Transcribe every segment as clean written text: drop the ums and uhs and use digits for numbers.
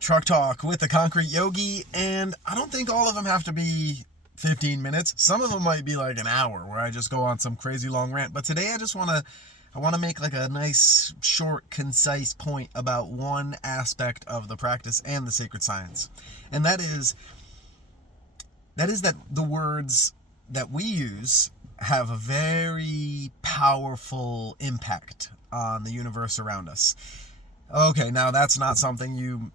Truck Talk with the Concrete Yogi, and I don't think all of them have to be 15 minutes. Some of them might be like an hour where I just go on some crazy long rant. But today I want to make like a nice, short, concise point about one aspect of the practice and the sacred science. And that the words that we use have a very powerful impact on the universe around us. Okay, now that's not something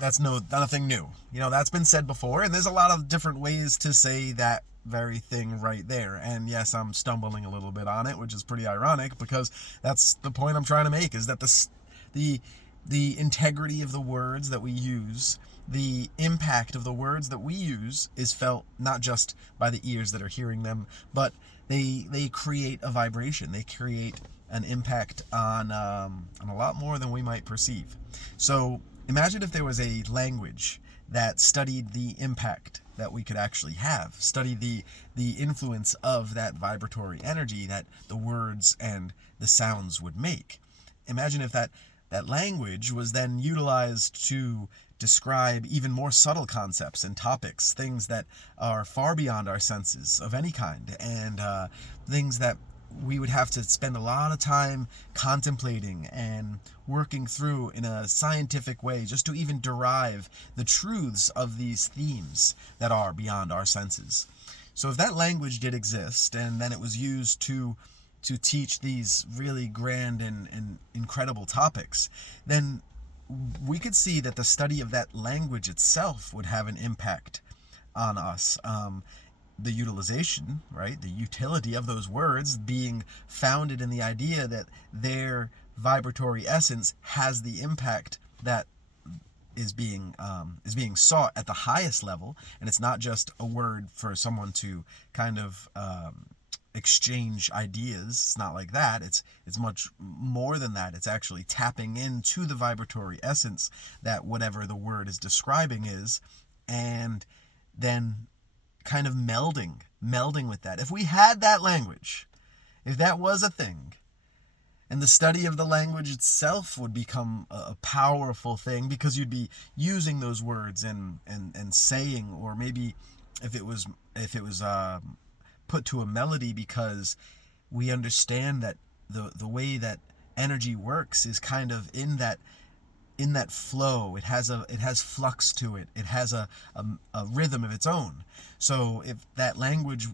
that's nothing new. That's been said before, and there's a lot of different ways to say that very thing right there. And yes, I'm stumbling a little bit on it, which is pretty ironic because that's the point I'm trying to make, is that the integrity of the words that we use, the impact of the words that we use is felt not just by the ears that are hearing them, but they create a vibration. They create an impact on a lot more than we might perceive. So imagine if there was a language that studied the impact that we could actually have, study the influence of that vibratory energy that the words and the sounds would make. Imagine if that language was then utilized to describe even more subtle concepts and topics, things that are far beyond our senses of any kind, and things that we would have to spend a lot of time contemplating and working through in a scientific way just to even derive the truths of these themes that are beyond our senses. So if that language did exist and then it was used to teach these really grand and incredible topics, then we could see that the study of that language itself would have an impact on us. The utilization, right? The utility of those words being founded in the idea that their vibratory essence has the impact that is being sought at the highest level, and it's not just a word for someone to kind of exchange ideas. It's not like that. It's much more than that. It's actually tapping into the vibratory essence that whatever the word is describing is, and then kind of melding with that. If we had that language, if that was a thing, and the study of the language itself would become a powerful thing, because you'd be using those words and saying, or maybe if it was put to a melody, because we understand that the way that energy works is kind of in that flow. It has flux to it. It has a rhythm of its own. So if that language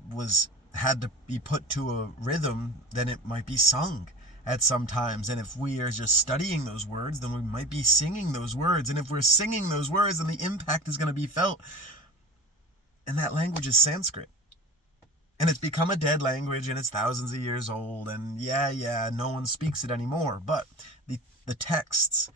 had to be put to a rhythm, then it might be sung at some times. And if we are just studying those words, then we might be singing those words. And if we're singing those words, then the impact is going to be felt. And that language is Sanskrit. And it's become a dead language, and it's thousands of years old, and no one speaks it anymore. But the texts,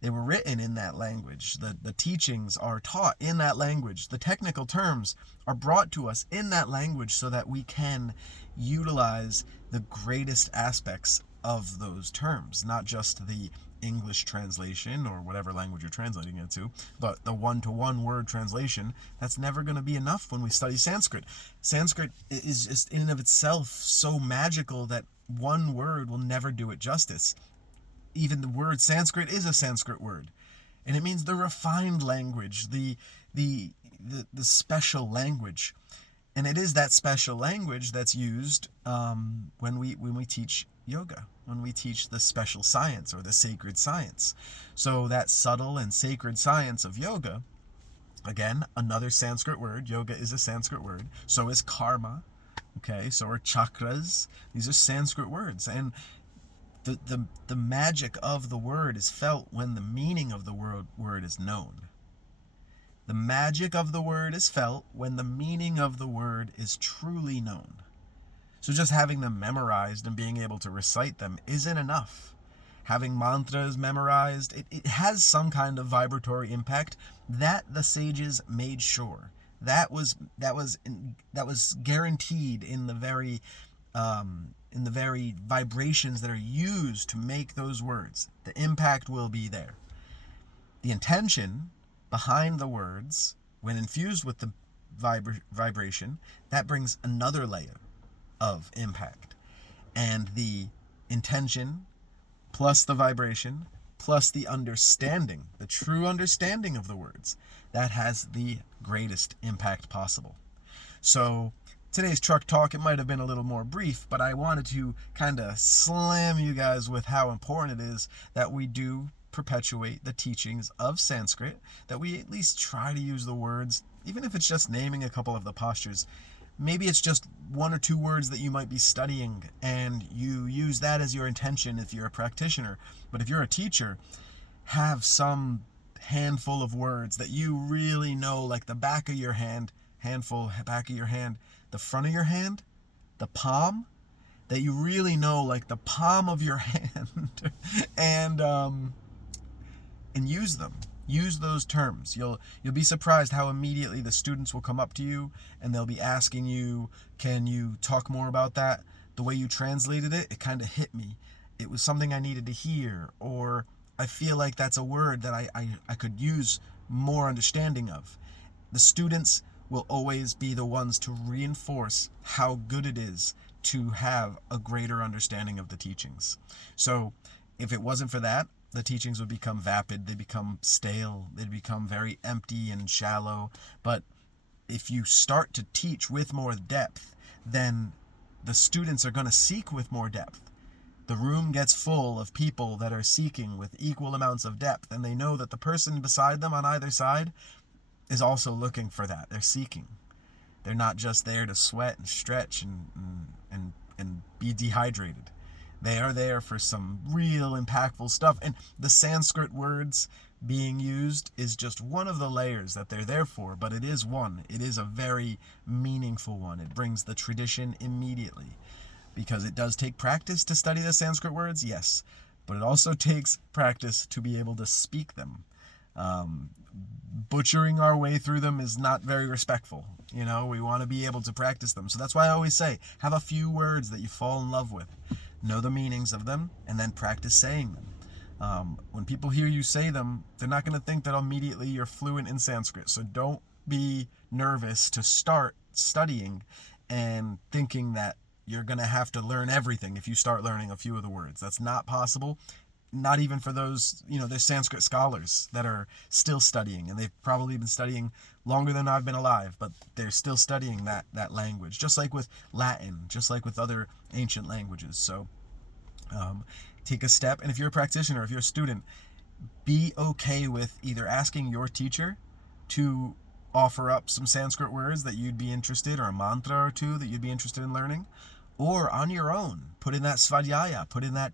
they were written in that language. The teachings are taught in that language. The technical terms are brought to us in that language so that we can utilize the greatest aspects of those terms, not just the English translation or whatever language you're translating it to, but the one-to-one word translation. That's never going to be enough when we study Sanskrit. Sanskrit is just in and of itself so magical that one word will never do it justice. Even the word Sanskrit is a Sanskrit word, and it means the refined language, the special language, and it is that special language that's used when we teach yoga, when we teach the special science or the sacred science. So that subtle and sacred science of yoga, again, another Sanskrit word. Yoga is a Sanskrit word. So is karma. Okay, so are chakras. These are Sanskrit words, and the magic of the word is felt when the meaning of the word is known. The magic of the word is felt when the meaning of the word is truly known. So just having them memorized and being able to recite them isn't enough. Having mantras memorized, it has some kind of vibratory impact that the sages made sure. That was guaranteed in the very vibrations that are used to make those words. The impact will be there. The intention behind the words, when infused with the vibration, that brings another layer of impact. And the intention plus the vibration plus the understanding, the true understanding of the words, that has the greatest impact possible. So today's truck talk, it might have been a little more brief, but I wanted to kind of slam you guys with how important it is that we do perpetuate the teachings of Sanskrit, that we at least try to use the words, even if it's just naming a couple of the postures. Maybe it's just one or two words that you might be studying, and you use that as your intention if you're a practitioner. But if you're a teacher, have some handful of words that you really know, like the back of your hand, back of your hand, the front of your hand, the palm, that you really know, like the palm of your hand, and use them. Use those terms. You'll be surprised how immediately the students will come up to you and they'll be asking you, can you talk more about that? The way you translated it, it kind of hit me. It was something I needed to hear, or I feel like that's a word that I could use more understanding of. The students will always be the ones to reinforce how good it is to have a greater understanding of the teachings. So if it wasn't for that, the teachings would become vapid, they become stale, they'd become very empty and shallow. But if you start to teach with more depth, then the students are going to seek with more depth. The room gets full of people that are seeking with equal amounts of depth, and they know that the person beside them on either side is also looking for that. They're seeking. They're not just there to sweat and stretch and be dehydrated. They are there for some real impactful stuff. And the Sanskrit words being used is just one of the layers that they're there for, but it is one. It is a very meaningful one. It brings the tradition immediately. Because it does take practice to study the Sanskrit words, yes. But it also takes practice to be able to speak them. Butchering our way through them is not very respectful. You know, we want to be able to practice them. So that's why I always say, have a few words that you fall in love with. Know the meanings of them, and then practice saying them. When people hear you say them, they're not going to think that immediately you're fluent in Sanskrit. So don't be nervous to start studying and thinking that you're going to have to learn everything if you start learning a few of the words. That's not possible. Not even for those, there's Sanskrit scholars that are still studying, and they've probably been studying longer than I've been alive, but they're still studying that language, just like with Latin, just like with other ancient languages. So take a step, and if you're a practitioner, if you're a student, be okay with either asking your teacher to offer up some Sanskrit words that you'd be interested, or a mantra or two that you'd be interested in learning, or on your own. Put in that svadhyaya, put in that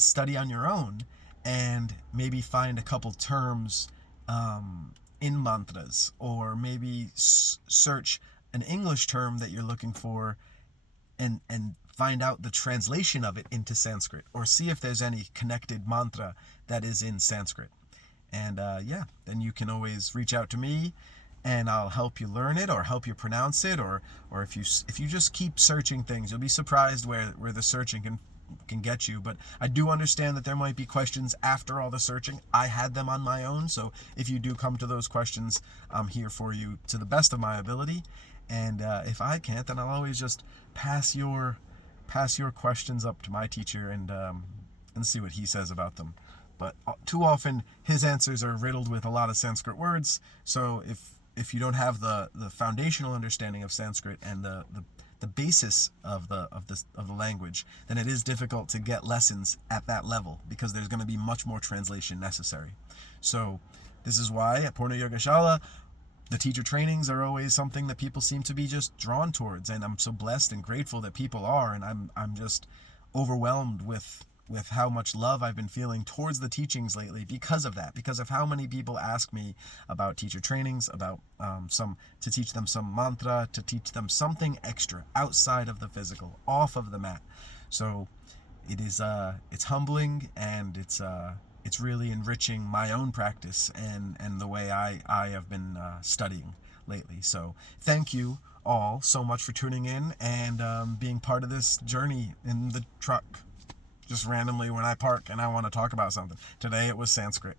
study on your own, and maybe find a couple terms in mantras, or maybe search an English term that you're looking for and find out the translation of it into Sanskrit, or see if there's any connected mantra that is in Sanskrit. And then you can always reach out to me, and I'll help you learn it, or help you pronounce it, or if you just keep searching things, you'll be surprised where the searching can get you. But I do understand that there might be questions after all the searching. I had them on my own, so if you do come to those questions, I'm here for you to the best of my ability. And if I can't, then I'll always just pass your questions up to my teacher and see what he says about them. But too often his answers are riddled with a lot of Sanskrit words, so if you don't have the foundational understanding of Sanskrit and the basis of the language, then it is difficult to get lessons at that level, because there's going to be much more translation necessary. So this is why at Purna Yogashala, the teacher trainings are always something that people seem to be just drawn towards, and I'm so blessed and grateful that people are, and I'm just overwhelmed with how much love I've been feeling towards the teachings lately because of that, because of how many people ask me about teacher trainings, about to teach them some mantra, to teach them something extra outside of the physical, off of the mat. So it is it's humbling, and it's really enriching my own practice and the way I have been studying lately. So thank you all so much for tuning in and being part of this journey in the truck. Just randomly when I park and I want to talk about something. Today it was Sanskrit.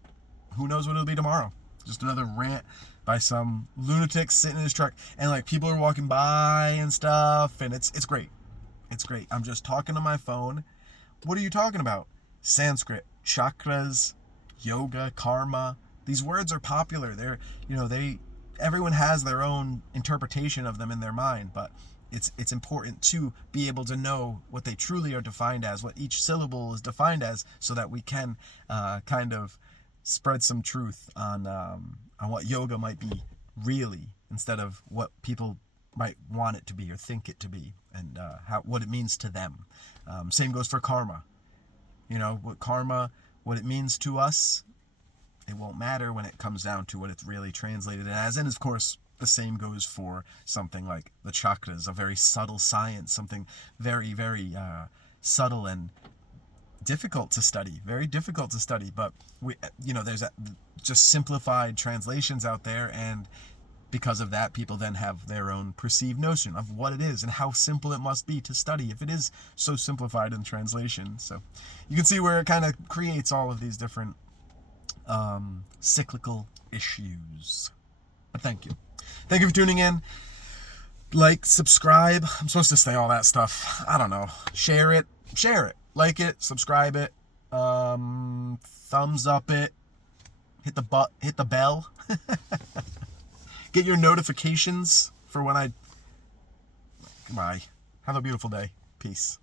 Who knows what it'll be tomorrow? Just another rant by some lunatic sitting in his truck, and like people are walking by and stuff, and it's great. It's great. I'm just talking to my phone. What are you talking about? Sanskrit, chakras, yoga, karma. These words are popular. Everyone has their own interpretation of them in their mind, but it's important to be able to know what they truly are defined as, what each syllable is defined as, so that we can kind of spread some truth on what yoga might be really, instead of what people might want it to be or think it to be, and what it means to them. Same goes for karma. What it means to us, it won't matter when it comes down to what it's really translated as. And of course, the same goes for something like the chakras, a very subtle science, something very, very subtle and difficult to study, very difficult to study. But there's just simplified translations out there, and because of that, people then have their own perceived notion of what it is and how simple it must be to study if it is so simplified in translation. So you can see where it kind of creates all of these different cyclical issues. But thank you for tuning in. Like, subscribe. I'm supposed to say all that stuff. I don't know. Share it, like it, subscribe it, thumbs up it, hit the bell. Get your notifications for when Goodbye. Have a beautiful day. Peace.